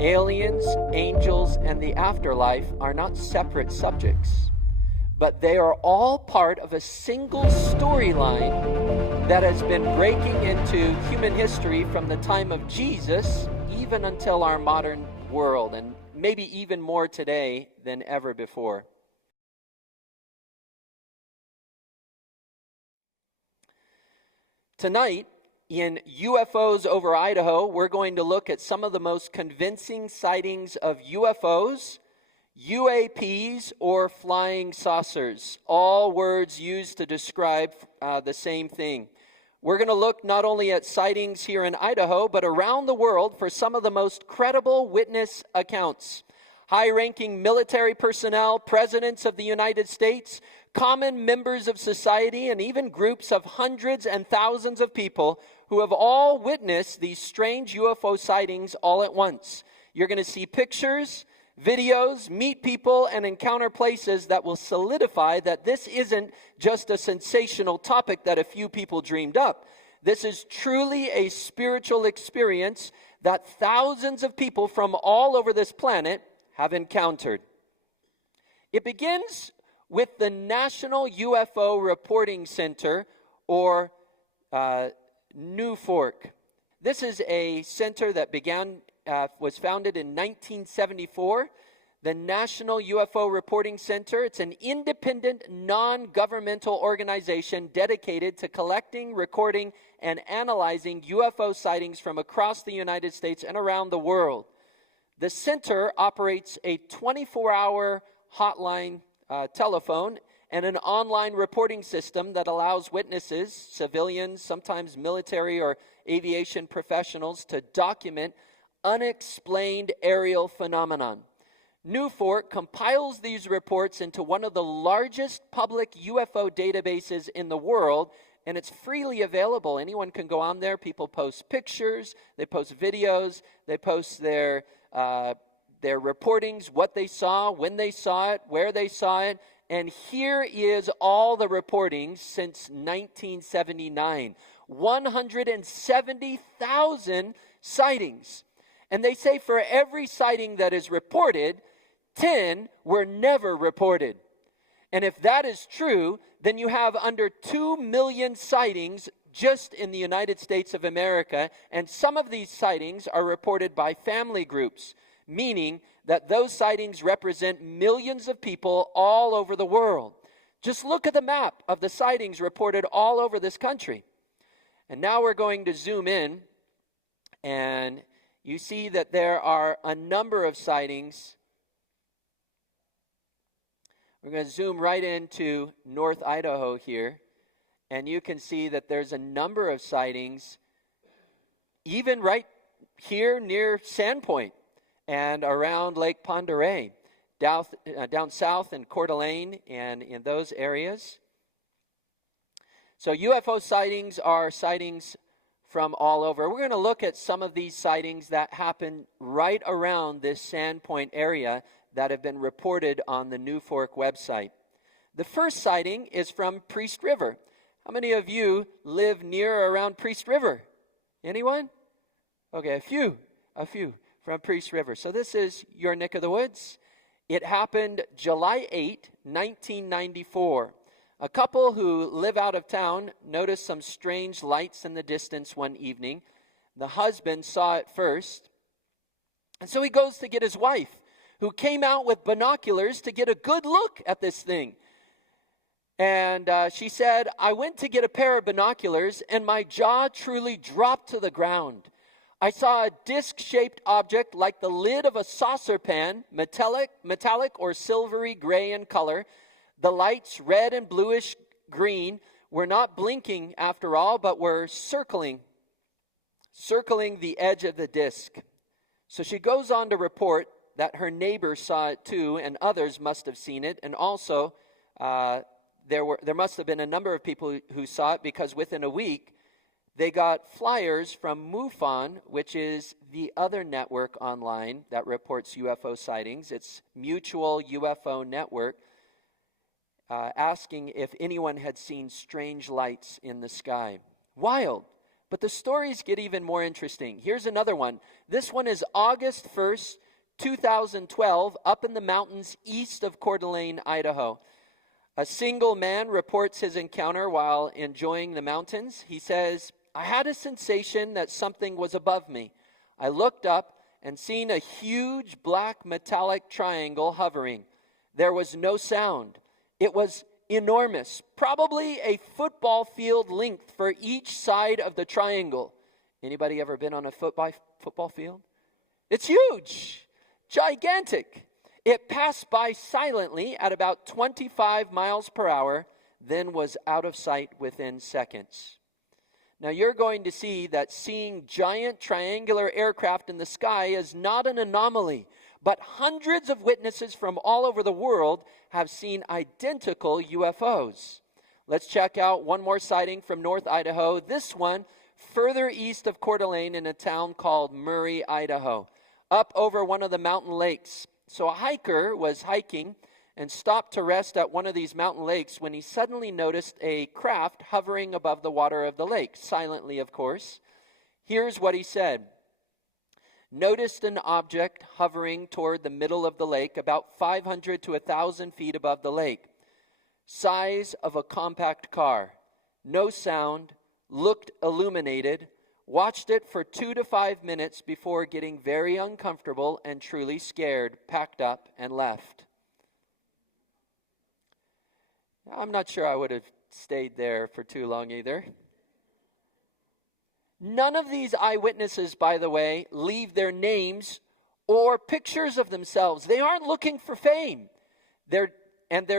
Aliens, angels, and the afterlife are not separate subjects, but they are all part of a single storyline that has been breaking into human history from the time of Jesus even until our modern world, and maybe even more today than ever before. Tonight, in UFOs Over Idaho, we're going to look at some of the most convincing sightings of UFOs, UAPs, or flying saucers, all words used to describe the same thing. We're going to look not only at sightings here in Idaho, but around the world for some of the most credible witness accounts. High-ranking military personnel, presidents of the United States, common members of society, and even groups of hundreds and thousands of people who have all witnessed these strange UFO sightings all at once. You're going to see pictures, videos, meet people, and encounter places that will solidify that this isn't just a sensational topic that a few people dreamed up. This is truly a spiritual experience that thousands of people from all over this planet have encountered. It begins with the National UFO Reporting Center, or NUFORC. This is a center that was founded in 1974. The National UFO Reporting Center. It's an independent, non-governmental organization dedicated to collecting, recording, and analyzing UFO sightings from across the United States and around the world. The center operates a 24-hour hotline telephone and an online reporting system that allows witnesses, civilians, sometimes military or aviation professionals, to document unexplained aerial phenomenon. NUFORC compiles these reports into one of the largest public UFO databases in the world, and it's freely available. Anyone can go on there. People post pictures, they post videos, they post their reportings, what they saw, when they saw it, where they saw it. And here is all the reportings since 1979. 170,000 sightings. And they say for every sighting that is reported, 10 were never reported. And if that is true, then you have under 2 million sightings just in the United States of America. And some of these sightings are reported by family groups, meaning that those sightings represent millions of people all over the world. Just look at the map of the sightings reported all over this country. And now we're going to zoom in, and you see that there are a number of sightings. We're going to zoom right into North Idaho here, and you can see that there's a number of sightings, even right here near Sandpoint and around Lake Pend Oreille, down south in Coeur d'Alene and in those areas. So UFO sightings are sightings from all over. We're going to look at some of these sightings that happen right around this Sandpoint area that have been reported on the NUFORC website. The first sighting is from Priest River. How many of you live near or around Priest River? Anyone? Okay, a few from Priest River. So this is your neck of the woods. It happened July 8, 1994. A couple who live out of town noticed some strange lights in the distance one evening. The husband saw it first, and so he goes to get his wife, who came out with binoculars to get a good look at this thing. And she said, "I went to get a pair of binoculars, and my jaw truly dropped to the ground. I saw a disc-shaped object like the lid of a saucer pan, metallic or silvery gray in color. The lights, red and bluish green, were not blinking after all, but were circling the edge of the disc." So she goes on to report that her neighbor saw it too, and others must have seen it. And also, there must have been a number of people who saw it, because within a week, they got flyers from MUFON, which is the other network online that reports UFO sightings. It's Mutual UFO Network, asking if anyone had seen strange lights in the sky. Wild. But the stories get even more interesting. Here's another one. This one is August 1st, 2012, up in the mountains east of Coeur d'Alene, Idaho. A single man reports his encounter while enjoying the mountains. He says, "I had a sensation that something was above me. I looked up and seen a huge black metallic triangle hovering. There was no sound. It was enormous, probably a football field length for each side of the triangle." Anybody ever been on a football field? It's huge, gigantic. It passed by silently at about 25 miles per hour, then was out of sight within seconds. Now you're going to see that seeing giant triangular aircraft in the sky is not an anomaly, but hundreds of witnesses from all over the world have seen identical UFOs. Let's check out one more sighting from North Idaho. This one further east of Coeur d'Alene in a town called Murray, Idaho, up over one of the mountain lakes. So a hiker was hiking and stopped to rest at one of these mountain lakes when he suddenly noticed a craft hovering above the water of the lake, silently, of course. Here's what he said. "Noticed an object hovering toward the middle of the lake, about 500 to 1,000 feet above the lake. Size of a compact car. No sound. Looked illuminated. Watched it for 2 to 5 minutes before getting very uncomfortable and truly scared, packed up, and left." I'm not sure I would have stayed there for too long either. None of these eyewitnesses, by the way, leave their names or pictures of themselves. They aren't looking for fame. Their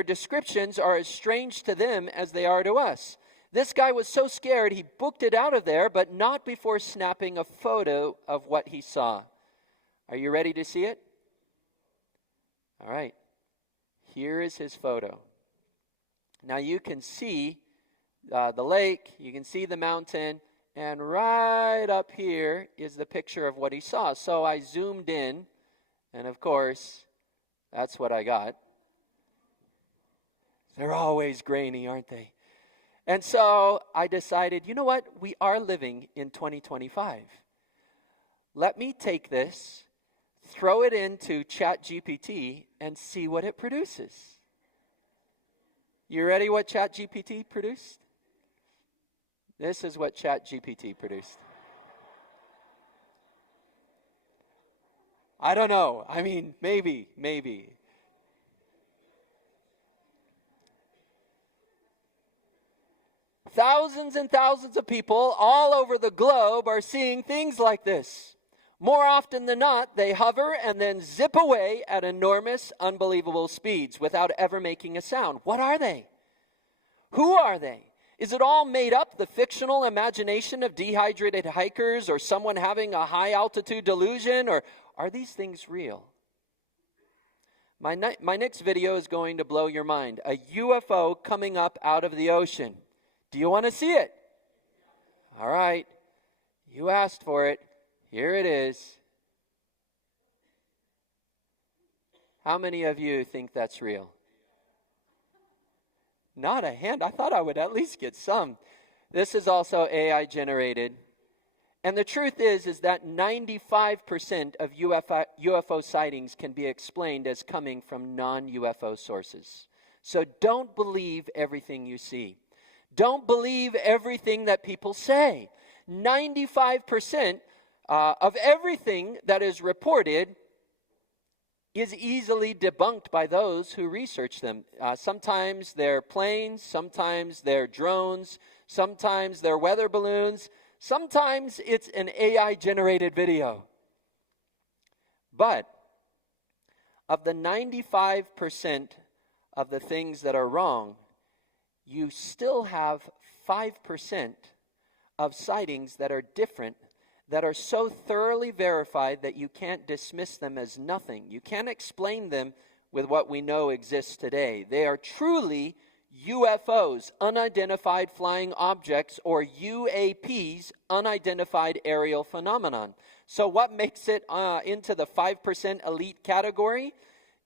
descriptions are as strange to them as they are to us. This guy was so scared he booked it out of there, but not before snapping a photo of what he saw. Are you ready to see it? All right. Here is his photo. Now you can see the lake, you can see the mountain, and right up here is the picture of what he saw. So I zoomed in, and of course, that's what I got. They're always grainy, aren't they? And so I decided, you know what? We are living in 2025. Let me take this, throw it into ChatGPT, and see what it produces. You ready what ChatGPT produced? This is what ChatGPT produced. I don't know. I mean, maybe. Thousands and thousands of people all over the globe are seeing things like this. More often than not, they hover and then zip away at enormous, unbelievable speeds without ever making a sound. What are they? Who are they? Is it all made up, the fictional imagination of dehydrated hikers or someone having a high-altitude delusion, or are these things real? My next video is going to blow your mind. A UFO coming up out of the ocean. Do you want to see it? All right. You asked for it. Here it is. How many of you think that's real? Not a hand. I thought I would at least get some. This is also AI generated. And the truth is that 95% of UFO sightings can be explained as coming from non-UFO sources. So don't believe everything you see. Don't believe everything that people say. 95% of everything that is reported is easily debunked by those who research them. Sometimes they're planes, sometimes they're drones, sometimes they're weather balloons, sometimes it's an AI-generated video. But of the 95% of the things that are wrong, you still have 5% of sightings that are different, that are so thoroughly verified that you can't dismiss them as nothing. You can't explain them with what we know exists today. They are truly UFOs, unidentified flying objects, or UAPs, unidentified aerial phenomenon. So what makes it into the 5% elite category?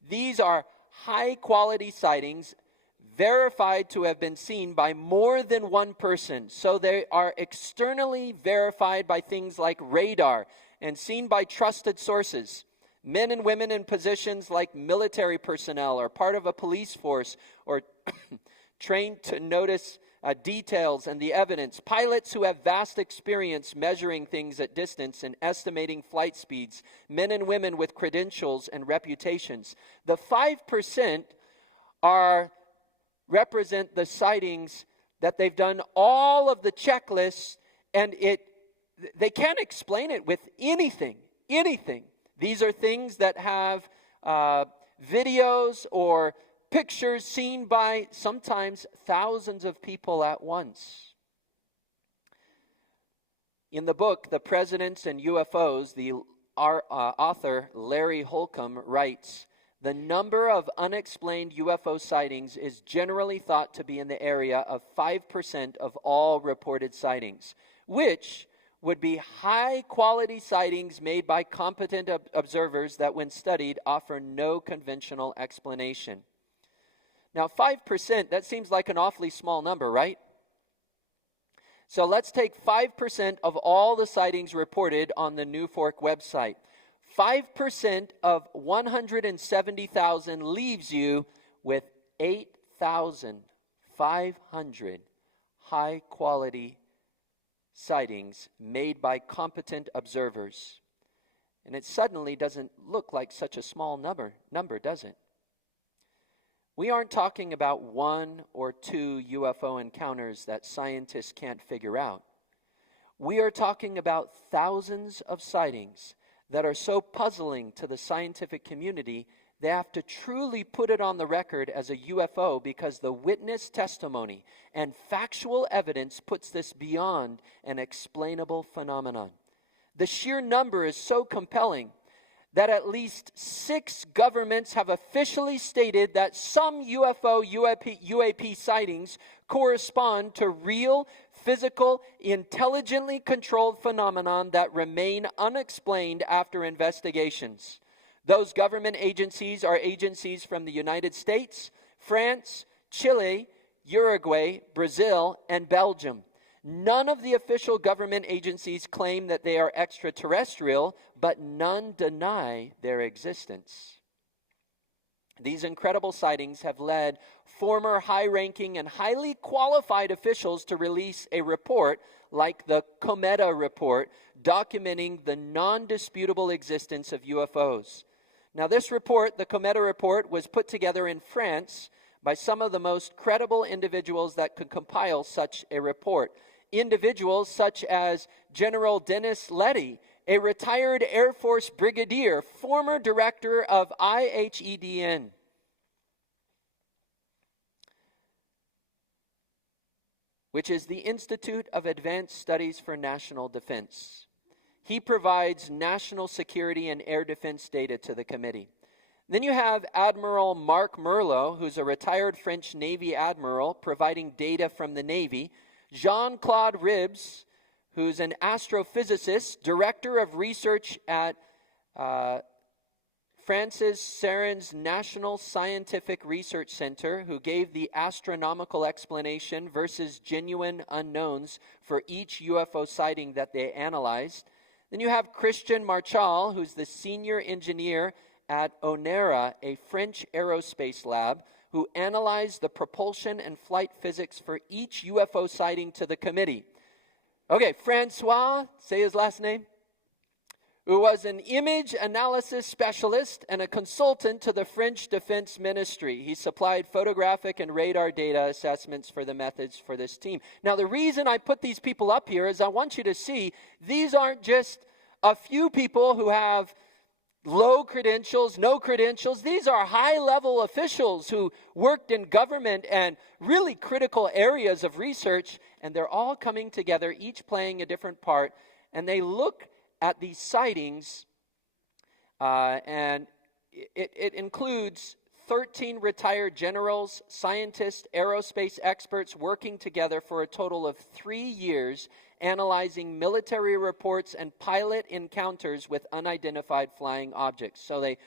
These are high-quality sightings, verified to have been seen by more than one person. So they are externally verified by things like radar and seen by trusted sources. Men and women in positions like military personnel or part of a police force or trained to notice details and the evidence. Pilots who have vast experience measuring things at distance and estimating flight speeds. Men and women with credentials and reputations. The 5% represent the sightings that they've done all of the checklists, and they can't explain it with anything. These are things that have videos or pictures seen by sometimes thousands of people at once. In the book, The Presidents and UFOs, our author, Larry Holcomb, writes, the number of unexplained UFO sightings is generally thought to be in the area of 5% of all reported sightings, which would be high-quality sightings made by competent observers that, when studied, offer no conventional explanation. Now, 5%, that seems like an awfully small number, right? So let's take 5% of all the sightings reported on the New Fork website. 5% of 170,000 leaves you with 8,500 high-quality sightings made by competent observers. And it suddenly doesn't look like such a small number, does it? We aren't talking about 1 or 2 UFO encounters that scientists can't figure out. We are talking about thousands of sightings that are so puzzling to the scientific community, they have to truly put it on the record as a UFO because the witness testimony and factual evidence puts this beyond an explainable phenomenon. The sheer number is so compelling that at least 6 governments have officially stated that some UAP sightings correspond to real, physical, intelligently controlled phenomenon that remain unexplained after investigations. Those government agencies are agencies from the United States, France, Chile, Uruguay, Brazil, and Belgium. None of the official government agencies claim that they are extraterrestrial, but none deny their existence. These incredible sightings have led former high-ranking and highly qualified officials to release a report like the Cometa report, documenting the non-disputable existence of UFOs. Now, this report, the Cometa report, was put together in France by some of the most credible individuals that could compile such a report. Individuals such as General Dennis Letty, a retired Air Force brigadier, former director of IHEDN. Which is the Institute of Advanced Studies for National Defense. He provides national security and air defense data to the committee. Then you have Admiral Marc Merlot, who's a retired French Navy admiral, providing data from the Navy. Jean-Claude Ribes, who's an astrophysicist, director of research at Francis Saren's National Scientific Research Center, who gave the astronomical explanation versus genuine unknowns for each UFO sighting that they analyzed. Then you have Christian Marchal, who's the senior engineer at ONERA, a French aerospace lab, who analyzed the propulsion and flight physics for each UFO sighting to the committee. Okay, Francois, say his last name, who was an image analysis specialist and a consultant to the French Defense Ministry. He supplied photographic and radar data assessments for the methods for this team. Now, the reason I put these people up here is I want you to see these aren't just a few people who have low credentials, no credentials. These are high-level officials who worked in government and really critical areas of research, and they're all coming together, each playing a different part, and they look at these sightings, and it includes 13 retired generals, scientists, aerospace experts working together for a total of 3 years, analyzing military reports and pilot encounters with unidentified flying objects. So they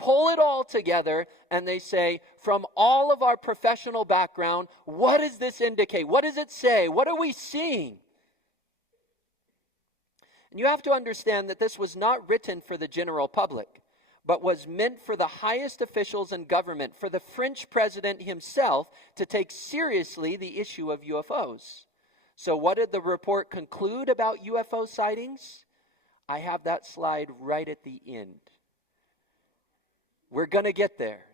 pull it all together and they say, from all of our professional background, what does this indicate? What does it say? What are we seeing? And you have to understand that this was not written for the general public, but was meant for the highest officials in government, for the French president himself to take seriously the issue of UFOs. So what did the report conclude about UFO sightings? I have that slide right at the end. We're going to get there.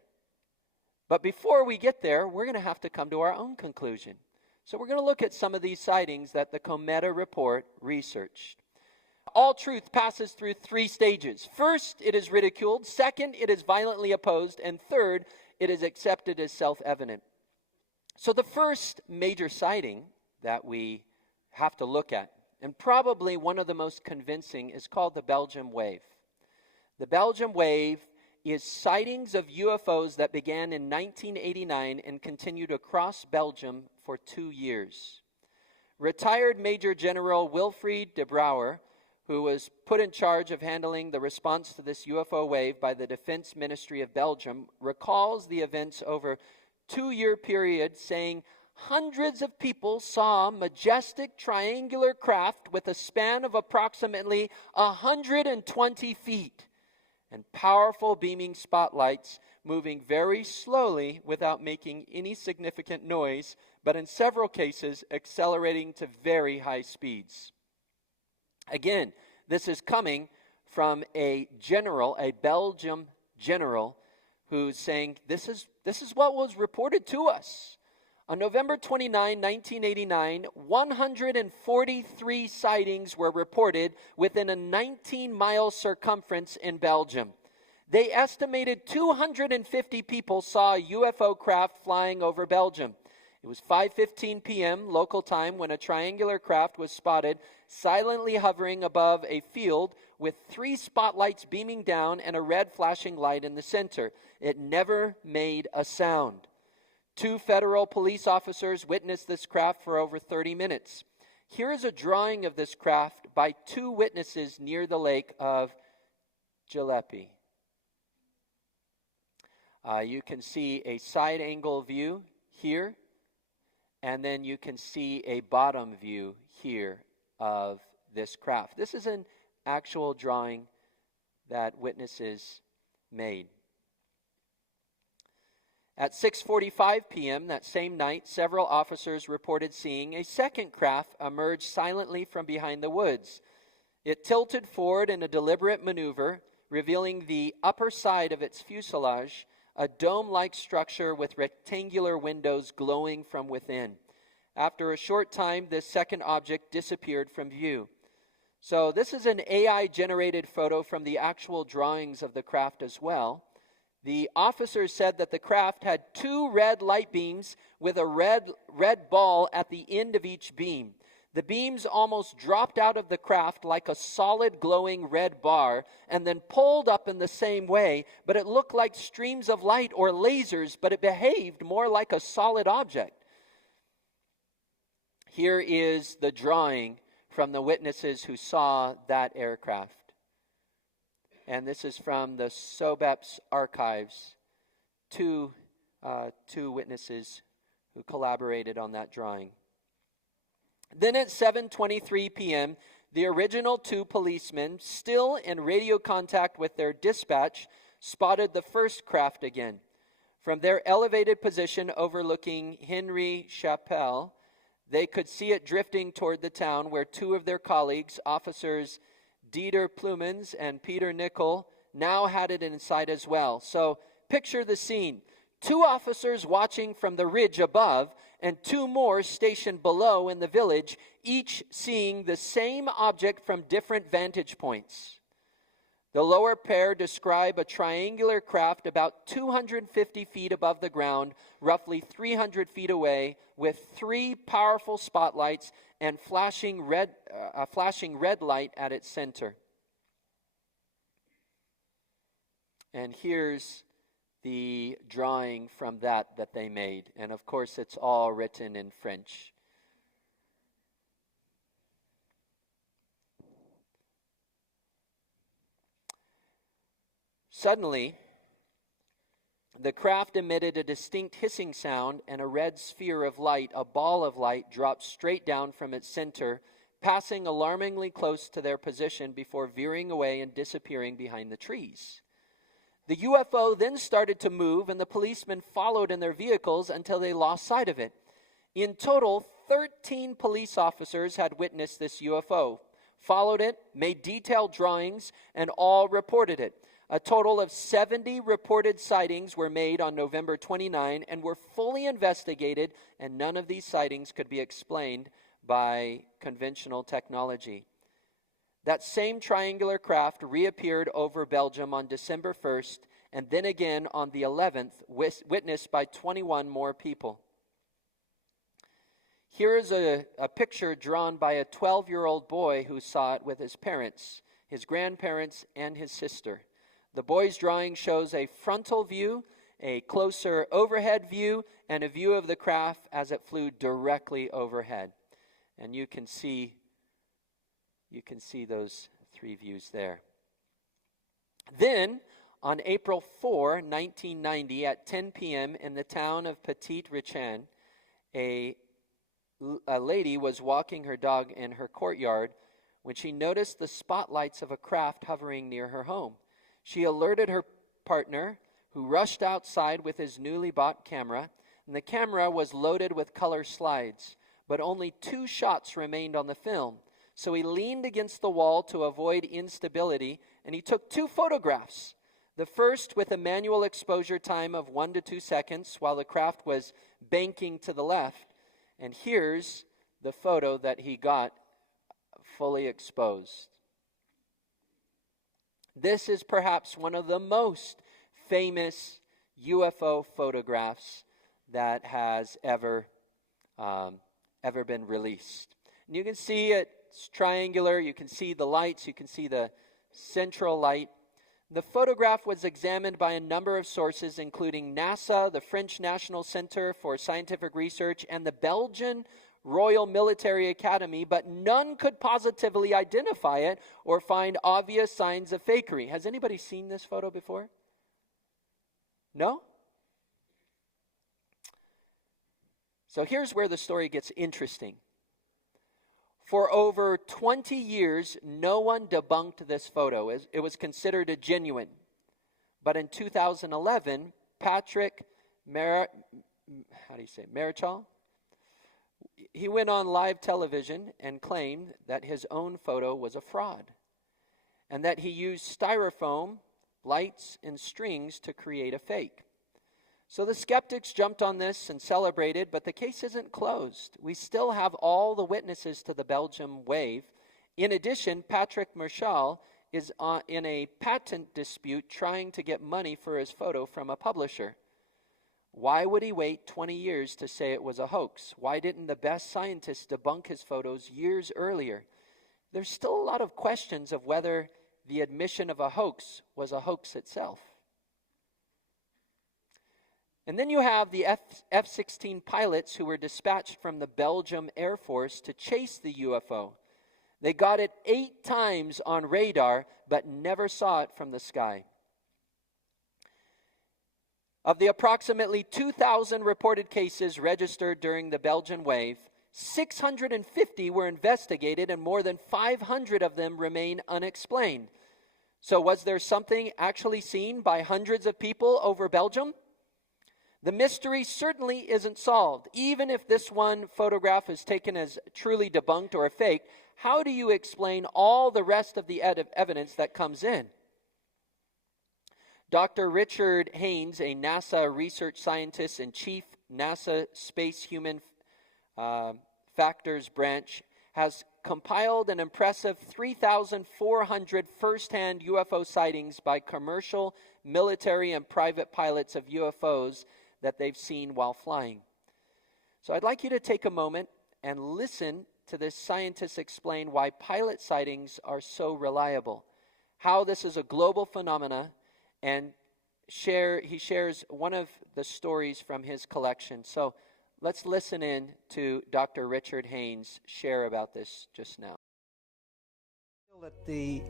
But before we get there, we're going to have to come to our own conclusion. So we're going to look at some of these sightings that the Cometa report researched. All truth passes through three stages. First, it is ridiculed. Second, it is violently opposed. And third, it is accepted as self-evident. So the first major sighting that we have to look at, and probably one of the most convincing, is called the Belgium Wave. The Belgium Wave is sightings of UFOs that began in 1989 and continued across Belgium for 2 years. Retired Major General Wilfried de Brouwer, who was put in charge of handling the response to this UFO wave by the Defense Ministry of Belgium, recalls the events over a 2-year period, saying, hundreds of people saw majestic triangular craft with a span of approximately 120 feet and powerful beaming spotlights moving very slowly without making any significant noise, but in several cases accelerating to very high speeds. Again, this is coming from a general, a Belgium general, who's saying, this is what was reported to us. On November 29, 1989, 143 sightings were reported within a 19-mile circumference in Belgium. They estimated 250 people saw a UFO craft flying over Belgium. It was 5:15 p.m. local time when a triangular craft was spotted silently hovering above a field with 3 spotlights beaming down and a red flashing light in the center. It never made a sound. 2 federal police officers witnessed this craft for over 30 minutes. Here is a drawing of this craft by 2 witnesses near the lake of Jalapa. You can see a side angle view here, and then you can see a bottom view here of this craft. This is an actual drawing that witnesses made. At 6:45 p.m. that same night, several officers reported seeing a second craft emerge silently from behind the woods. It tilted forward in a deliberate maneuver, revealing the upper side of its fuselage, a dome-like structure with rectangular windows glowing from within. After a short time, this second object disappeared from view. So this is an AI-generated photo from the actual drawings of the craft as well. The officers said that the craft had 2 red light beams with a red ball at the end of each beam. The beams almost dropped out of the craft like a solid glowing red bar and then pulled up in the same way, but it looked like streams of light or lasers, but it behaved more like a solid object. Here is the drawing from the witnesses who saw that aircraft. And this is from the SOBEP's archives. 2 witnesses who collaborated on that drawing. Then at 7:23 p.m., the original 2 policemen, still in radio contact with their dispatch, spotted the first craft again. From their elevated position overlooking Henry Chapelle, they could see it drifting toward the town where 2 of their colleagues, officers Dieter Plumens and Peter Nickel, now had it in sight as well. So picture the scene. 2 officers watching from the ridge above and 2 more stationed below in the village, each seeing the same object from different vantage points. The lower pair describe a triangular craft about 250 feet above the ground, roughly 300 feet away, with 3 powerful spotlights and flashing red light at its center. And here's the drawing from that they made. And of course, it's all written in French. Suddenly, The craft emitted a distinct hissing sound, and a red sphere of light, a ball of light, dropped straight down from its center, passing alarmingly close to their position before veering away and disappearing behind the trees. The UFO then started to move, and the policemen followed in their vehicles until they lost sight of it. In total, 13 police officers had witnessed this UFO, followed it, made detailed drawings, and all reported it. A total of 70 reported sightings were made on November 29 and were fully investigated, and none of these sightings could be explained by conventional technology. That same triangular craft reappeared over Belgium on December 1st, and then again on the 11th, witnessed by 21 more people. Here is a picture drawn by a 12-year-old boy who saw it with his parents, his grandparents, and his sister. The boy's drawing shows a frontal view, a closer overhead view, and a view of the craft as it flew directly overhead. And you can see those three views there. Then, on April 4, 1990, at 10 p.m. in the town of Petit Richan, a lady was walking her dog in her courtyard when she noticed the spotlights of a craft hovering near her home. She alerted her partner, who rushed outside with his newly bought camera, and the camera was loaded with color slides, but only 2 shots remained on the film. So he leaned against the wall to avoid instability, and he took 2 photographs. The first with a manual exposure time of 1 to 2 seconds while the craft was banking to the left. And here's the photo that he got fully exposed. This is perhaps one of the most famous UFO photographs that has ever been released. And you can see it's triangular, you can see the lights, you can see the central light. The photograph was examined by a number of sources, including NASA, the French National Center for Scientific Research, and the Belgian Royal Military Academy, but none could positively identify it or find obvious signs of fakery. Has anybody seen this photo before? No? So here's where the story gets interesting. For over 20 years, no one debunked this photo. It was considered a genuine. But in 2011, Patrick Marichal, he went on live television and claimed that his own photo was a fraud and that he used styrofoam, lights, and strings to create a fake. So the skeptics jumped on this and celebrated, but the case isn't closed. We still have all the witnesses to the Belgium Wave. In addition, Patrick Marshall is in a patent dispute trying to get money for his photo from a publisher. Why would he wait 20 years to say it was a hoax? Why didn't the best scientists debunk his photos years earlier? There's still a lot of questions of whether the admission of a hoax was a hoax itself. And then you have the F-16 pilots who were dispatched from the Belgium Air Force to chase the UFO. They got it 8 times on radar, but never saw it from the sky. Of the approximately 2,000 reported cases registered during the Belgian Wave, 650 were investigated and more than 500 of them remain unexplained. So was there something actually seen by hundreds of people over Belgium? The mystery certainly isn't solved. Even if this one photograph is taken as truly debunked or faked, how do you explain all the rest of the evidence that comes in? Dr. Richard Haynes, a NASA research scientist and chief NASA Space Human Factors branch, has compiled an impressive 3,400 first-hand UFO sightings by commercial, military, and private pilots of UFOs that they've seen while flying. So I'd like you to take a moment and listen to this scientist explain why pilot sightings are so reliable, how this is a global phenomena, and he shares one of the stories from his collection. So let's listen in to Dr. Richard Haynes share about this just now. The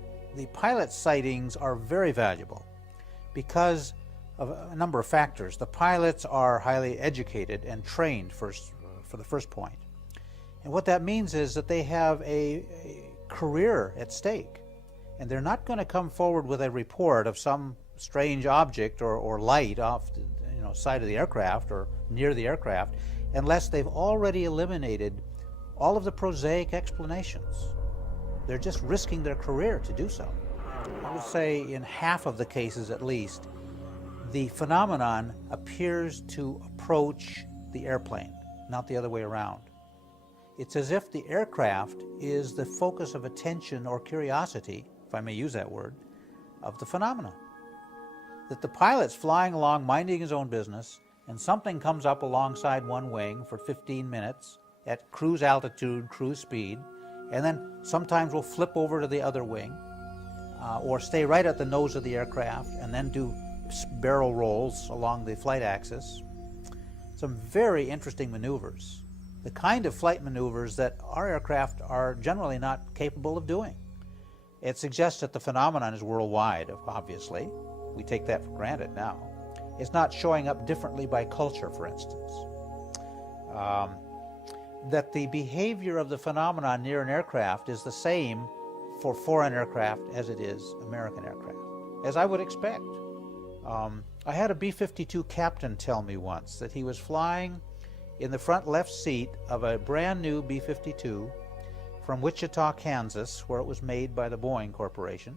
pilot sightings are very valuable because of a number of factors. The pilots are highly educated and trained for the first point. And what that means is that they have a career at stake. And they're not going to come forward with a report of some strange object or light off the side of the aircraft or near the aircraft unless they've already eliminated all of the prosaic explanations. They're just risking their career to do so. I would say in half of the cases at least, the phenomenon appears to approach the airplane, not the other way around. It's as if the aircraft is the focus of attention or curiosity, if I may use that word, of the phenomena. That the pilot's flying along, minding his own business, and something comes up alongside one wing for 15 minutes at cruise altitude, cruise speed, and then sometimes we'll flip over to the other wing, or stay right at the nose of the aircraft and then do barrel rolls along the flight axis. Some very interesting maneuvers. The kind of flight maneuvers that our aircraft are generally not capable of doing. It suggests that the phenomenon is worldwide, obviously. We take that for granted now. It's not showing up differently by culture, for instance. That the behavior of the phenomenon near an aircraft is the same for foreign aircraft as it is American aircraft, as I would expect. I had a B-52 captain tell me once that he was flying in the front left seat of a brand new B-52 from Wichita, Kansas, where it was made by the Boeing Corporation.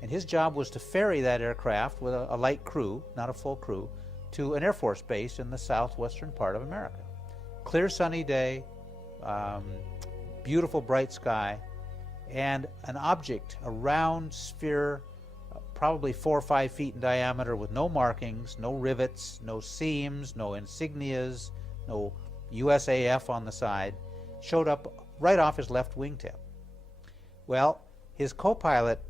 And his job was to ferry that aircraft with a light crew, not a full crew, to an Air Force base in the southwestern part of America. Clear sunny day, beautiful bright sky, and an object, a round sphere, probably 4 or 5 feet in diameter with no markings, no rivets, no seams, no insignias, no USAF on the side, showed up right off his left wingtip. Well, his co-pilot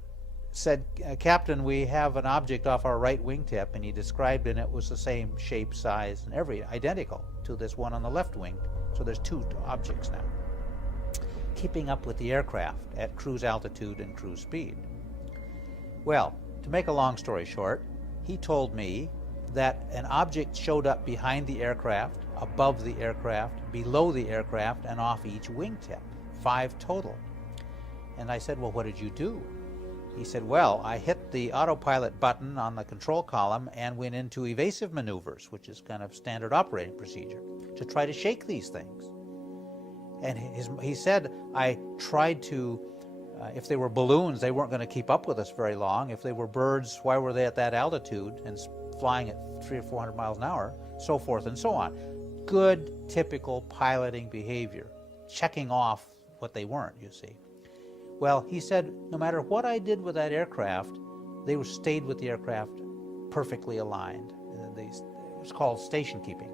said, "Captain, we have an object off our right wingtip," and he described it, and it was the same shape, size, and identical to this one on the left wing. So there's 2 objects now, keeping up with the aircraft at cruise altitude and cruise speed. Well, to make a long story short, he told me that an object showed up behind the aircraft, above the aircraft, below the aircraft, and off each wingtip, 5 total. And I said, "Well, what did you do?" He said, "Well, I hit the autopilot button on the control column and went into evasive maneuvers," which is kind of standard operating procedure, to try to shake these things. And he said, "I tried to, if they were balloons, they weren't going to keep up with us very long. If they were birds, why were they at that altitude and flying at 300 or 400 miles an hour, so forth and so on." Good, typical piloting behavior, checking off what they weren't, you see. Well, he said, no matter what I did with that aircraft, they stayed with the aircraft perfectly aligned. It was called station keeping.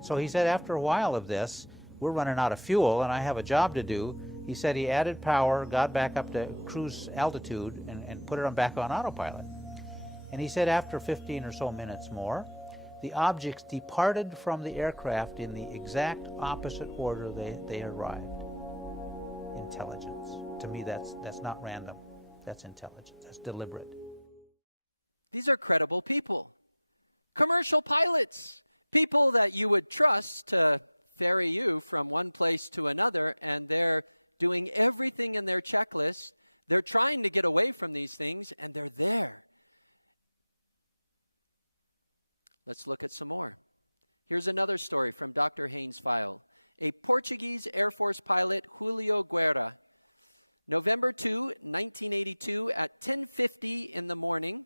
So he said, after a while of this, we're running out of fuel and I have a job to do. He said he added power, got back up to cruise altitude, and put it back on autopilot. And he said after 15 or so minutes more, the objects departed from the aircraft in the exact opposite order they arrived. Intelligence. To me, that's not random. That's intelligence. That's deliberate. These are credible people. Commercial pilots. People that you would trust to ferry you from one place to another, and they're doing everything in their checklist. They're trying to get away from these things, and they're there. Let's look at some more. Here's another story from Dr. Haynes' file. A Portuguese Air Force pilot, Julio Guerra, November 2, 1982, at 10:50 in the morning,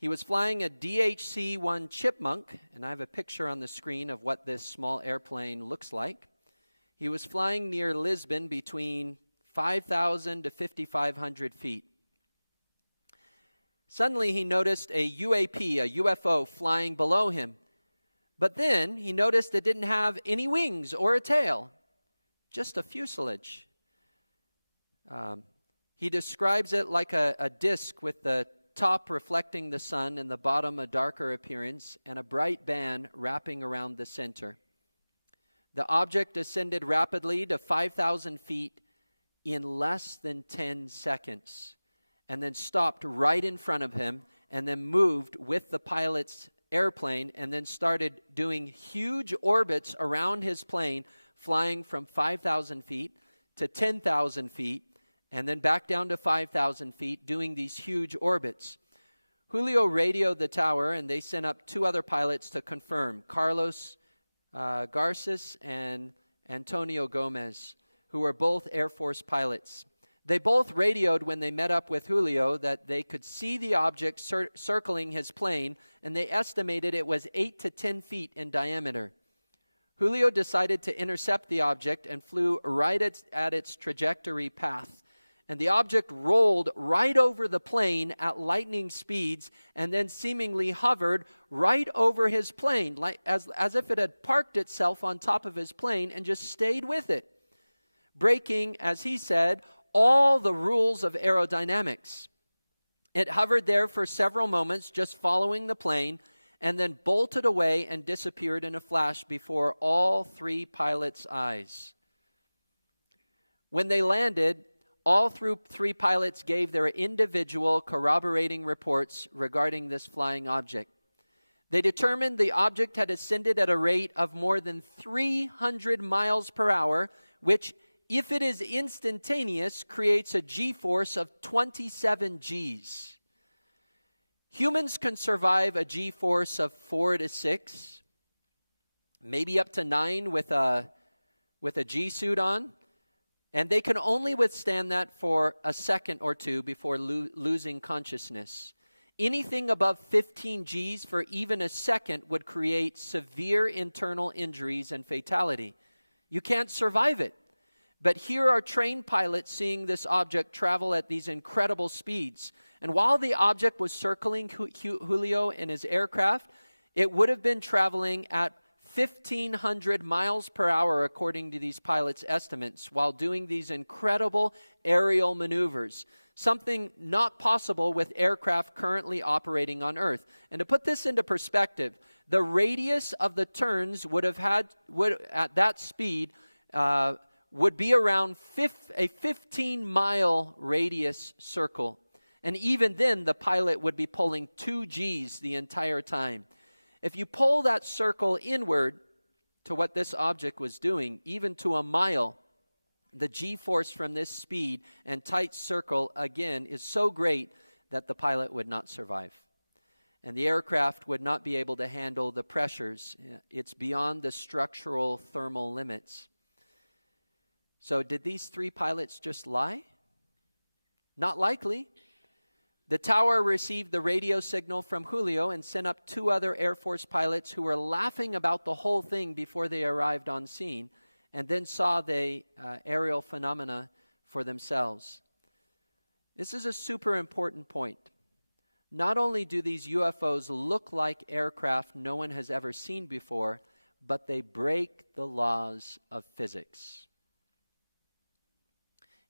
he was flying a DHC-1 Chipmunk, and I have a picture on the screen of what this small airplane looks like. He was flying near Lisbon between 5,000 to 5,500 feet. Suddenly, he noticed a UAP, a UFO, flying below him. But then he noticed it didn't have any wings or a tail, just a fuselage. He describes it like a disc with the top reflecting the sun and the bottom a darker appearance and a bright band wrapping around the center. The object ascended rapidly to 5,000 feet in less than 10 seconds and then stopped right in front of him and then moved with the pilot's airplane and then started doing huge orbits around his plane, flying from 5,000 feet to 10,000 feet, and then back down to 5,000 feet, doing these huge orbits. Julio radioed the tower, and they sent up 2 other pilots to confirm, Carlos Garces and Antonio Gomez, who were both Air Force pilots. They both radioed when they met up with Julio that they could see the object circling his plane, and they estimated it was 8 to 10 feet in diameter. Julio decided to intercept the object and flew right at its trajectory path. And the object rolled right over the plane at lightning speeds and then seemingly hovered right over his plane, like as if it had parked itself on top of his plane and just stayed with it, breaking, as he said, all the rules of aerodynamics. It hovered there for several moments, just following the plane, and then bolted away and disappeared in a flash before all 3 pilots' eyes. When they landed, all 3 pilots gave their individual corroborating reports regarding this flying object. They determined the object had ascended at a rate of more than 300 miles per hour, which, if it is instantaneous, creates a G-force of 27 Gs. Humans can survive a G-force of 4 to 6, maybe up to 9 with a G-suit on. And they can only withstand that for a second or two before losing consciousness. Anything above 15 Gs for even a second would create severe internal injuries and fatality. You can't survive it. But here are trained pilots seeing this object travel at these incredible speeds. And while the object was circling Julio in his aircraft, it would have been traveling at 1,500 miles per hour, according to these pilots' estimates, while doing these incredible aerial maneuvers, something not possible with aircraft currently operating on Earth. And to put this into perspective, the radius of the turns would at that speed would be around a 15-mile radius circle. And even then, the pilot would be pulling 2 Gs the entire time. If you pull that circle inward to what this object was doing, even to a mile, the G-force from this speed and tight circle, again, is so great that the pilot would not survive. And the aircraft would not be able to handle the pressures. It's beyond the structural thermal limits. So did these 3 pilots just lie? Not likely. The tower received the radio signal from Julio and sent up 2 other Air Force pilots who were laughing about the whole thing before they arrived on scene, and then saw the aerial phenomena for themselves. This is a super important point. Not only do these UFOs look like aircraft no one has ever seen before, but they break the laws of physics.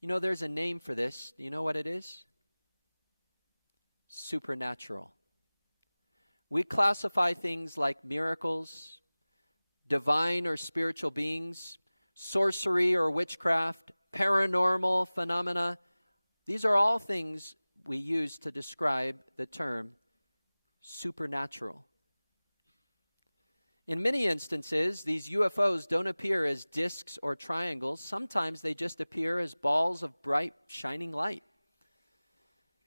You know, there's a name for this. Do you know what it is? Supernatural. We classify things like miracles, divine or spiritual beings, sorcery or witchcraft, paranormal phenomena. These are all things we use to describe the term supernatural. In many instances, these UFOs don't appear as discs or triangles. Sometimes they just appear as balls of bright, shining light.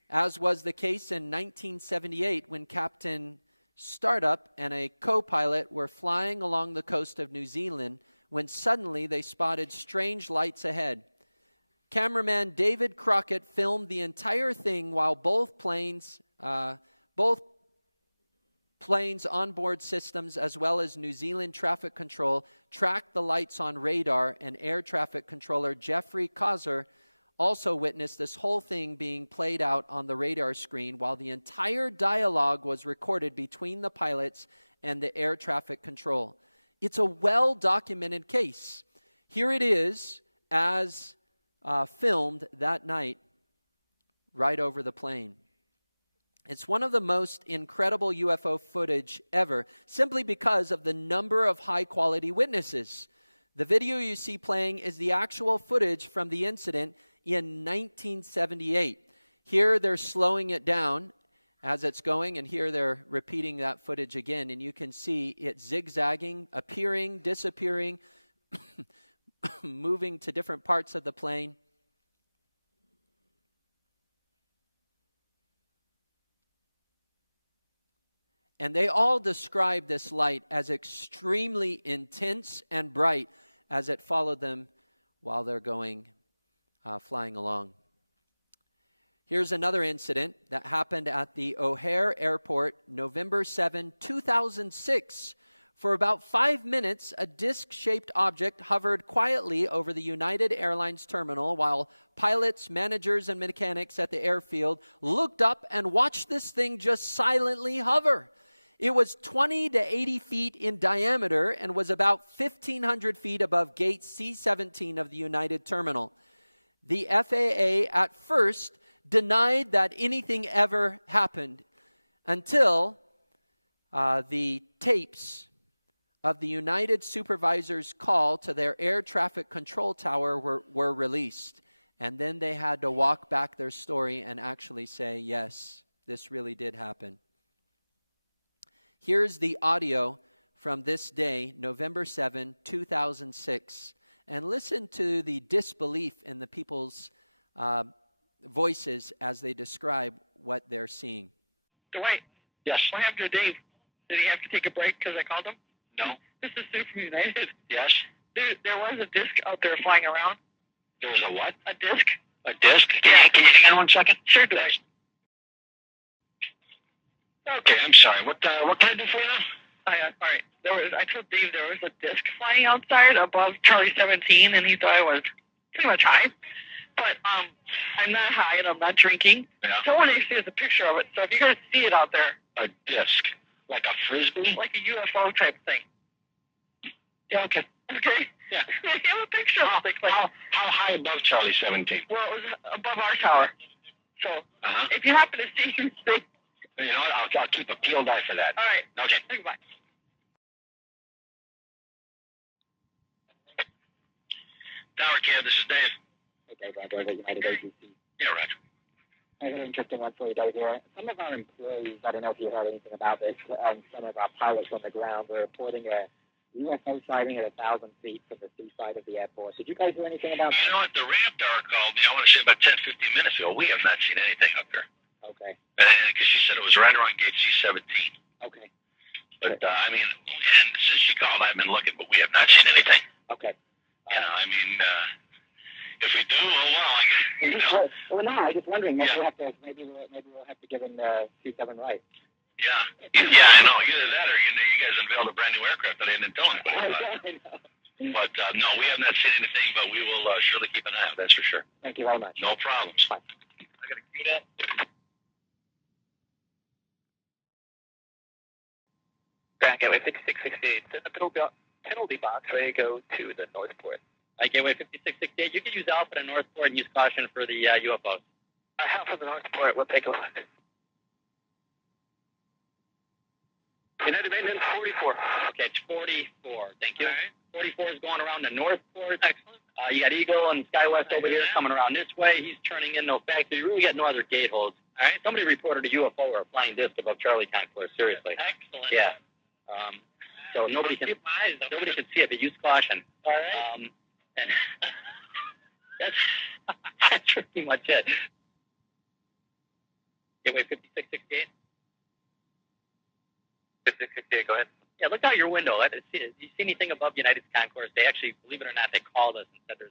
As was the case in 1978 when Captain Startup and a co-pilot were flying along the coast of New Zealand when suddenly they spotted strange lights ahead. Cameraman David Crockett filmed the entire thing while both planes' onboard systems as well as New Zealand traffic control tracked the lights on radar, and air traffic controller Jeffrey Kaiser also witnessed this whole thing being played out on the radar screen while the entire dialogue was recorded between the pilots and the air traffic control. It's a well-documented case. Here it is as filmed that night right over the plane. It's one of the most incredible UFO footage ever, simply because of the number of high-quality witnesses. The video you see playing is the actual footage from the incident in 1978. Here they're slowing it down, as it's going, and here they're repeating that footage again, and you can see it zigzagging, appearing, disappearing, moving to different parts of the plane. And they all describe this light as extremely intense and bright as it followed them while they're going, flying along. Here's another incident that happened at the O'Hare Airport, November 7, 2006. For about 5 minutes, a disc-shaped object hovered quietly over the United Airlines terminal while pilots, managers, and mechanics at the airfield looked up and watched this thing just silently hover. It was 20 to 80 feet in diameter and was about 1,500 feet above gate C-17 of the United Terminal. The FAA at first denied that anything ever happened until the tapes of the United supervisors' call to their air traffic control tower were released. And then they had to walk back their story and actually say, yes, this really did happen. Here's the audio from this day, November 7, 2006. And listen to the disbelief in the people's voices as they describe what they're seeing. Dwight. Yes. What happened to Dave? Did he have to take a break because I called him? No. This is Sue from United. Yes. There was a disc out there flying around. There was a what? A disc. A disc? Can you hang on 1 second? Sure, Dwight. Okay, I'm sorry. What can I do for you now? All right. I told Dave there was a disc flying outside above Charlie 17, and he thought I was pretty much high. But I'm not high, and I'm not drinking. Yeah. Someone actually has a picture of it. So if you guys see it out there, A disc? Like a frisbee? like a UFO type thing. Yeah, okay. Okay. Yeah. I have a picture of it. How high above Charlie 17? Well, it was above our tower. So if you happen to see him, say, You know what? I'll keep a peeled eye for that. all right. Okay. Goodbye. Tower Cab, this is Dave. Okay, Roger, that United Agency. Yeah, Roger. I have an interesting one for you, Dave. Here. Some of our employees, I don't know if you heard anything about this, some of our pilots on the ground were reporting a UFO sighting at 1,000 feet from the seaside of the airport. Did you guys hear anything about You know what? The ramp tower called me, I want to say about 10, 15 minutes ago. We have not seen anything up there. Okay, Because she said it was right around gate C-17. okay, But, I mean, and since she called, I've been looking, but we have not seen anything. okay. You know, I mean, if we do, oh, well, I guess, you know. Well, no, I'm just wondering. Maybe Yeah. maybe we'll have to give him C7 right. Yeah, I know. Either that or you guys unveiled a brand new aircraft that I didn't tell anybody about. But, no, we have not seen anything, but we will surely keep an eye out, that's for sure. Thank you very much. No problems. Bye. I got to cue that. Ground Gateway 5668, send the penalty box ready to go to the Northport. Gateway 5668, you can use Alpha to Northport and use caution for the UFOs. Alpha to Northport, we'll take a look. United Maintenance 44. Okay, it's 44. Thank you. All right. 44 is going around to Northport. Excellent. You got Eagle and SkyWest over here coming around this way. He's turning in no fact, so you really got no other gate holds. All right. Somebody reported a UFO or a flying disc above Charlie Concourse. Seriously. Excellent. Yeah. So nobody can see it, but use caution. All right. And that's pretty much it. Gateway 5668. 5668, go ahead. Yeah, look out your window. Do you see anything above United's concourse? They actually, believe it or not, they called us and said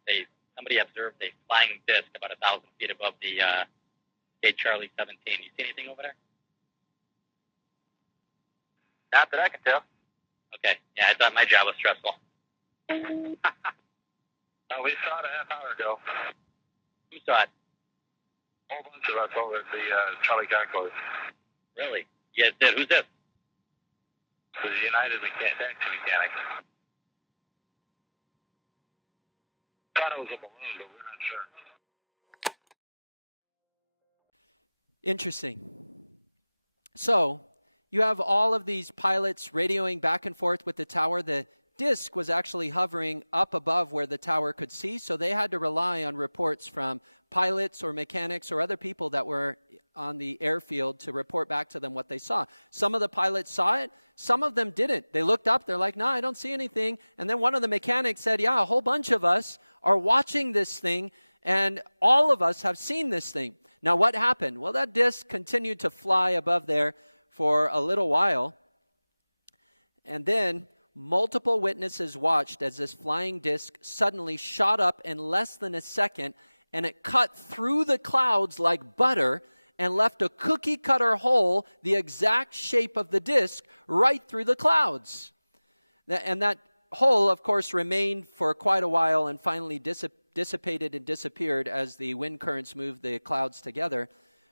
somebody observed a flying disc about 1,000 feet above the gate Charlie 17. You see anything over there? Not that I can tell. Okay. Yeah, I thought my job was stressful. No, we saw it a half hour ago. Who saw it? A whole bunch of us over at the Charlie Concourse. Really? You guys did. Who's this? The United taxi mechanic. Thought it was a balloon, but we're not sure. Interesting. So, you have all of these pilots radioing back and forth with the tower. The disc was actually hovering up above where the tower could see, so they had to rely on reports from pilots or mechanics or other people that were on the airfield to report back to them what they saw. Some of the pilots saw it, some of them didn't. They looked up, they're like, no, I don't see anything. And then one of the mechanics said, yeah, a whole bunch of us are watching this thing, and all of us have seen this thing. Now, what happened? Well, that disc continued to fly above there for a little while, and then multiple witnesses watched as this flying disc suddenly shot up in less than a second, and it cut through the clouds like butter and left a cookie cutter hole the exact shape of the disc right through the clouds. And that hole, of course, remained for quite a while and finally dissipated and disappeared as the wind currents moved the clouds together.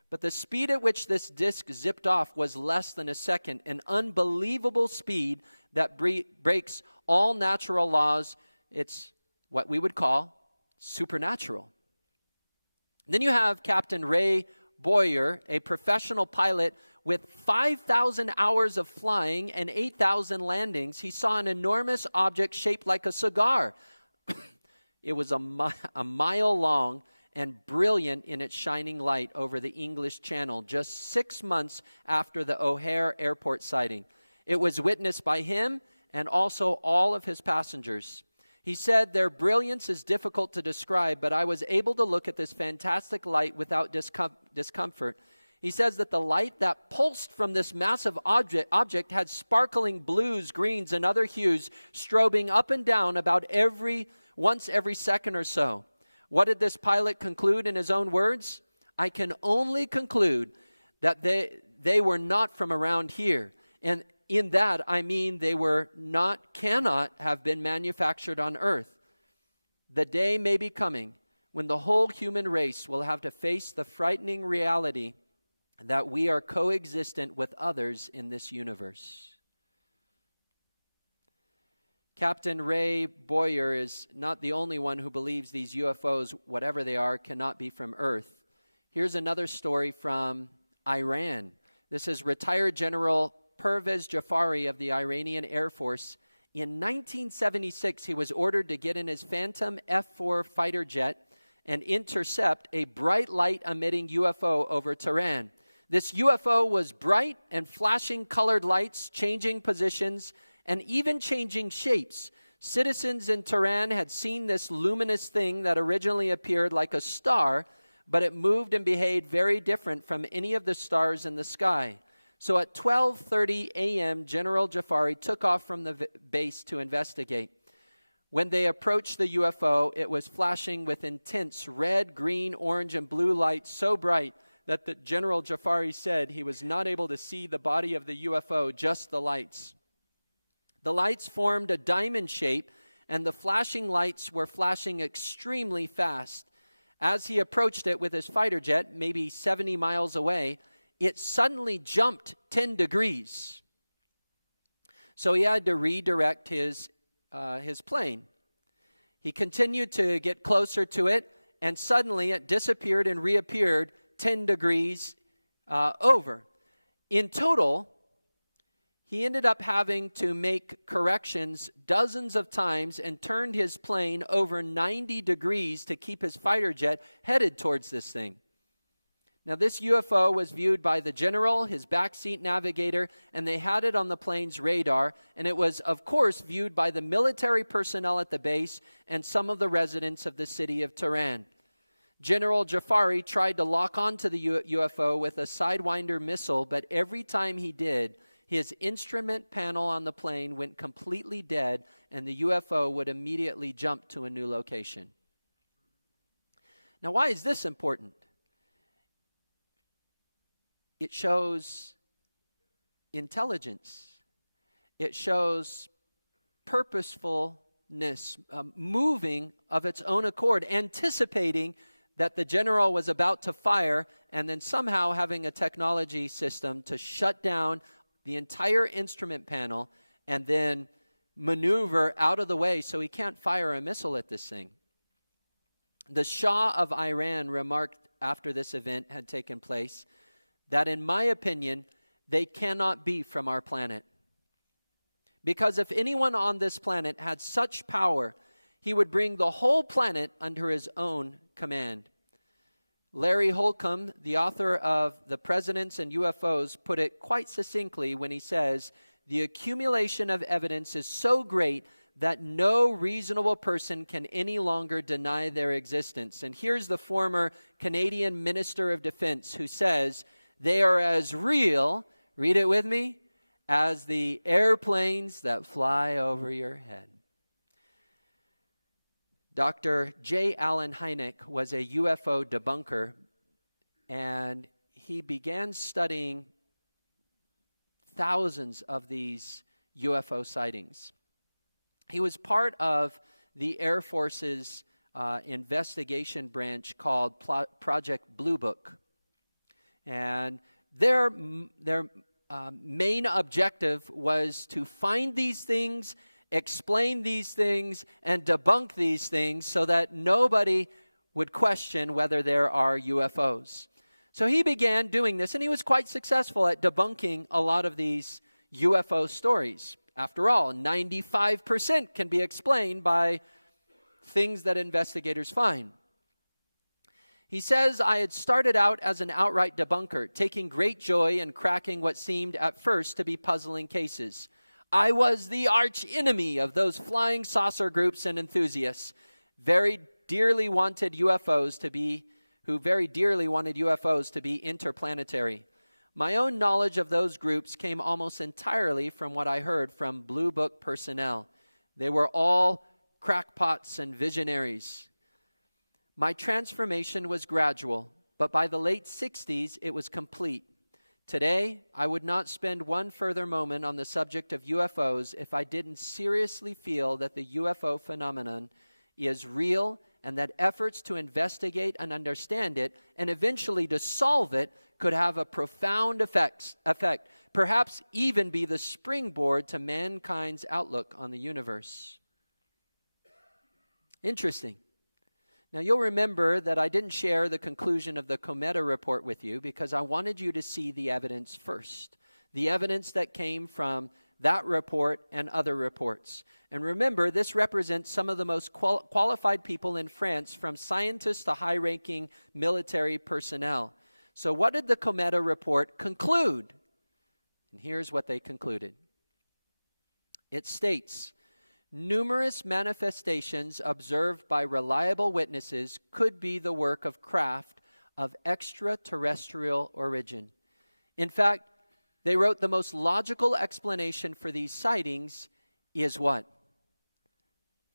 But the speed at which this disc zipped off was less than a second, an unbelievable speed that breaks all natural laws. It's what we would call supernatural. Then you have Captain Ray Boyer, a professional pilot with 5,000 hours of flying and 8,000 landings. He saw an enormous object shaped like a cigar. It was a mile long and brilliant in its shining light over the English Channel just 6 months after the O'Hare Airport sighting. It was witnessed by him and also all of his passengers. He said, their brilliance is difficult to describe, but I was able to look at this fantastic light without discomfort. He says that the light that pulsed from this massive object had sparkling blues, greens, and other hues strobing up and down about once every second or so. What did this pilot conclude in his own words? I can only conclude that they were not from around here. And in that, I mean they cannot have been manufactured on earth. The day may be coming when the whole human race will have to face the frightening reality that we are coexistent with others in this universe. Captain Ray Boyer is not the only one who believes these UFOs, whatever they are, cannot be from Earth. Here's another story from Iran. This is retired General Pervez Jafari of the Iranian Air Force. In 1976, he was ordered to get in his Phantom F-4 fighter jet and intercept a bright light-emitting UFO over Tehran. This UFO was bright and flashing colored lights, changing positions, and even changing shapes. Citizens in Tehran had seen this luminous thing that originally appeared like a star, but it moved and behaved very different from any of the stars in the sky. So at 12:30 a.m., General Jafari took off from the base to investigate. When they approached the UFO, it was flashing with intense red, green, orange, and blue lights so bright that the General Jafari said he was not able to see the body of the UFO, just the lights. The lights formed a diamond shape, and the flashing lights were flashing extremely fast. As he approached it with his fighter jet, maybe 70 miles away, it suddenly jumped 10 degrees. So he had to redirect his plane. He continued to get closer to it, and suddenly it disappeared and reappeared 10 degrees over. In total, he ended up having to make corrections dozens of times and turned his plane over 90 degrees to keep his fighter jet headed towards this thing. Now, this UFO was viewed by the general, his backseat navigator, and they had it on the plane's radar, and it was, of course, viewed by the military personnel at the base and some of the residents of the city of Tehran. General Jafari tried to lock onto the UFO with a Sidewinder missile, but every time he did, his instrument panel on the plane went completely dead, and the UFO would immediately jump to a new location. Now, why is this important? It shows intelligence. It shows purposefulness, moving of its own accord, anticipating that the general was about to fire, and then somehow having a technology system to shut down the entire instrument panel and then maneuver out of the way so he can't fire a missile at this thing. The Shah of Iran remarked after this event had taken place that, in my opinion, they cannot be from our planet. Because if anyone on this planet had such power, he would bring the whole planet under his own command. Larry Holcomb, the author of The Presidents and UFOs, put it quite succinctly when he says, "The accumulation of evidence is so great that no reasonable person can any longer deny their existence." And here's the former Canadian Minister of Defense who says, "They are as real," read it with me, "as the airplanes that fly over your head." Dr. J. Allen Hynek was a UFO debunker, and he began studying thousands of these UFO sightings. He was part of the Air Force's investigation branch called Project Blue Book. And their main objective was to find these things, explain these things, and debunk these things so that nobody would question whether there are UFOs. So he began doing this, and he was quite successful at debunking a lot of these UFO stories. After all, 95% can be explained by things that investigators find. He says, "I had started out as an outright debunker, taking great joy in cracking what seemed at first to be puzzling cases. I was the arch enemy of those flying saucer groups and enthusiasts, who very dearly wanted UFOs to be interplanetary. My own knowledge of those groups came almost entirely from what I heard from Blue Book personnel. They were all crackpots and visionaries. My transformation was gradual, but by the late 60s, it was complete. Today, I would not spend one further moment on the subject of UFOs if I didn't seriously feel that the UFO phenomenon is real and that efforts to investigate and understand it and eventually to solve it could have a profound effect, perhaps even be the springboard to mankind's outlook on the universe." Interesting. Now, you'll remember that I didn't share the conclusion of the Cometa report with you because I wanted you to see the evidence first. The evidence that came from that report and other reports. And remember, this represents some of the most qualified people in France, from scientists to high-ranking military personnel. So what did the Cometa report conclude? And here's what they concluded. It states, "Numerous manifestations observed by reliable witnesses could be the work of craft of extraterrestrial origin. In fact, they wrote the most logical explanation for these sightings is what?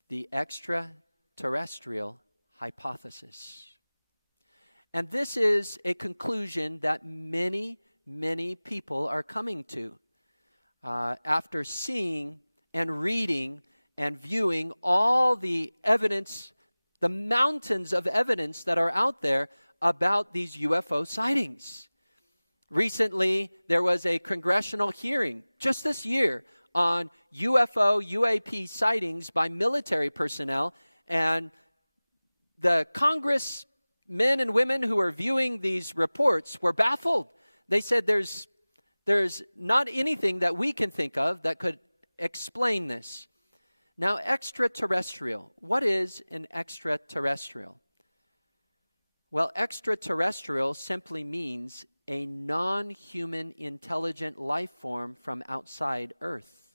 The extraterrestrial hypothesis." And this is a conclusion that many, many people are coming to after seeing and reading and viewing all the evidence, the mountains of evidence that are out there about these UFO sightings. Recently, there was a congressional hearing just this year on UAP sightings by military personnel, and the congressmen and women who were viewing these reports were baffled. They said there's not anything that we can think of that could explain this. Now, extraterrestrial. What is an extraterrestrial? Well, extraterrestrial simply means a non-human intelligent life form from outside Earth.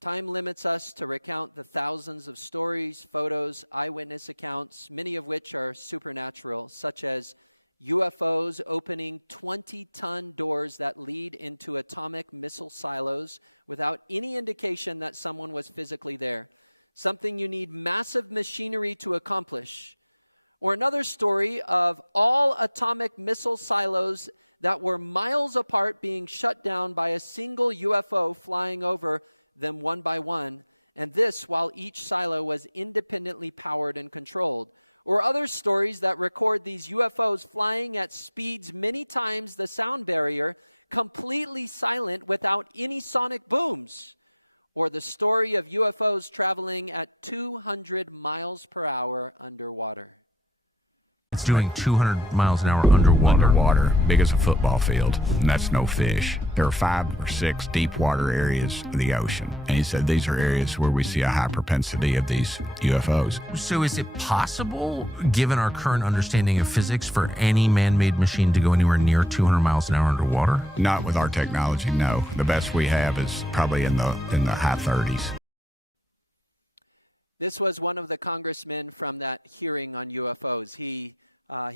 Time limits us to recount the thousands of stories, photos, eyewitness accounts, many of which are supernatural, such as UFOs opening 20-ton doors that lead into atomic missile silos without any indication that someone was physically there, something you need massive machinery to accomplish. Or another story of all atomic missile silos that were miles apart being shut down by a single UFO flying over them one by one, and this while each silo was independently powered and controlled. Or other stories that record these UFOs flying at speeds many times the sound barrier, completely silent without any sonic booms. Or the story of UFOs traveling at 200 miles per hour underwater. It's doing 200 miles an hour underwater. Underwater, big as a football field, and that's no fish. There are 5 or 6 deep water areas of the ocean. And he said these are areas where we see a high propensity of these UFOs. So is it possible, given our current understanding of physics, for any man-made machine to go anywhere near 200 miles an hour underwater? Not with our technology, no. The best we have is probably in the high 30s. This was one of the congressmen from that hearing on UFOs. He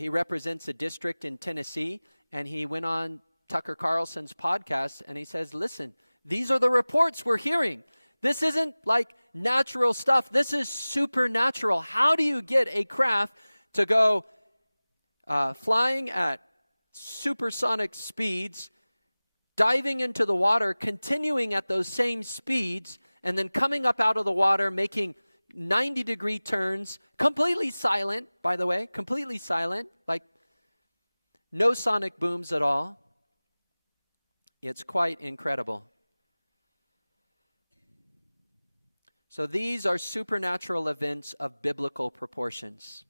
represents a district in Tennessee, and he went on Tucker Carlson's podcast, and he says, listen, these are the reports we're hearing. This isn't like natural stuff. This is supernatural. How do you get a craft to go flying at supersonic speeds, diving into the water, continuing at those same speeds, and then coming up out of the water, making 90-degree turns, completely silent, by the way, completely silent, like no sonic booms at all. It's quite incredible. So these are supernatural events of biblical proportions.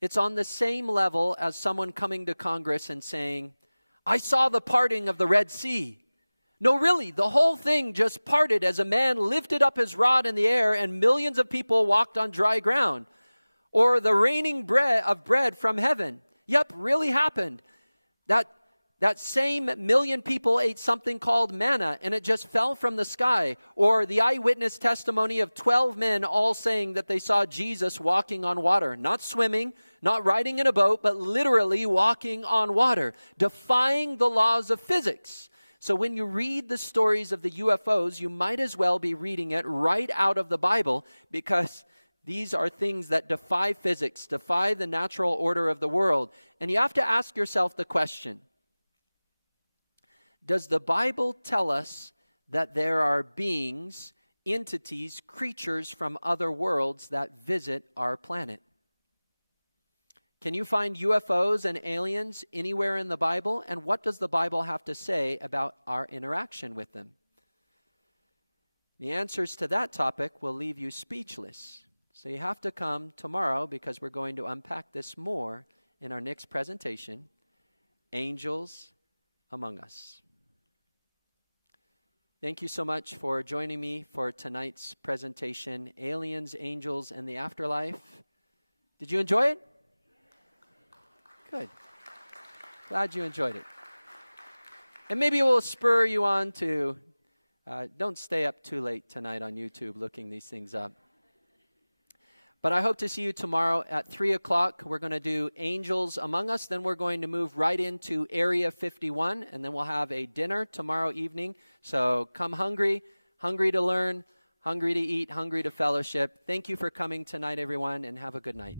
It's on the same level as someone coming to Congress and saying, I saw the parting of the Red Sea. No, really, the whole thing just parted as a man lifted up his rod in the air and millions of people walked on dry ground. Or the raining bread from heaven. Yep, really happened. That same million people ate something called manna, and it just fell from the sky. Or the eyewitness testimony of 12 men all saying that they saw Jesus walking on water. Not swimming, not riding in a boat, but literally walking on water, defying the laws of physics. So when you read the stories of the UFOs, you might as well be reading it right out of the Bible, because these are things that defy physics, defy the natural order of the world. And you have to ask yourself the question, does the Bible tell us that there are beings, entities, creatures from other worlds that visit our planet? Can you find UFOs and aliens anywhere in the Bible? And what does the Bible have to say about our interaction with them? The answers to that topic will leave you speechless. So you have to come tomorrow, because we're going to unpack this more in our next presentation, Angels Among Us. Thank you so much for joining me for tonight's presentation, Aliens, Angels, and the Afterlife. Did you enjoy it? Good. Glad you enjoyed it. And maybe it will spur you on to, don't stay up too late tonight on YouTube looking these things up. But I hope to see you tomorrow at 3 o'clock. We're going to do Angels Among Us. Then we're going to move right into Area 51. And then we'll have a dinner tomorrow evening. So come hungry, hungry to learn, hungry to eat, hungry to fellowship. Thank you for coming tonight, everyone, and have a good night.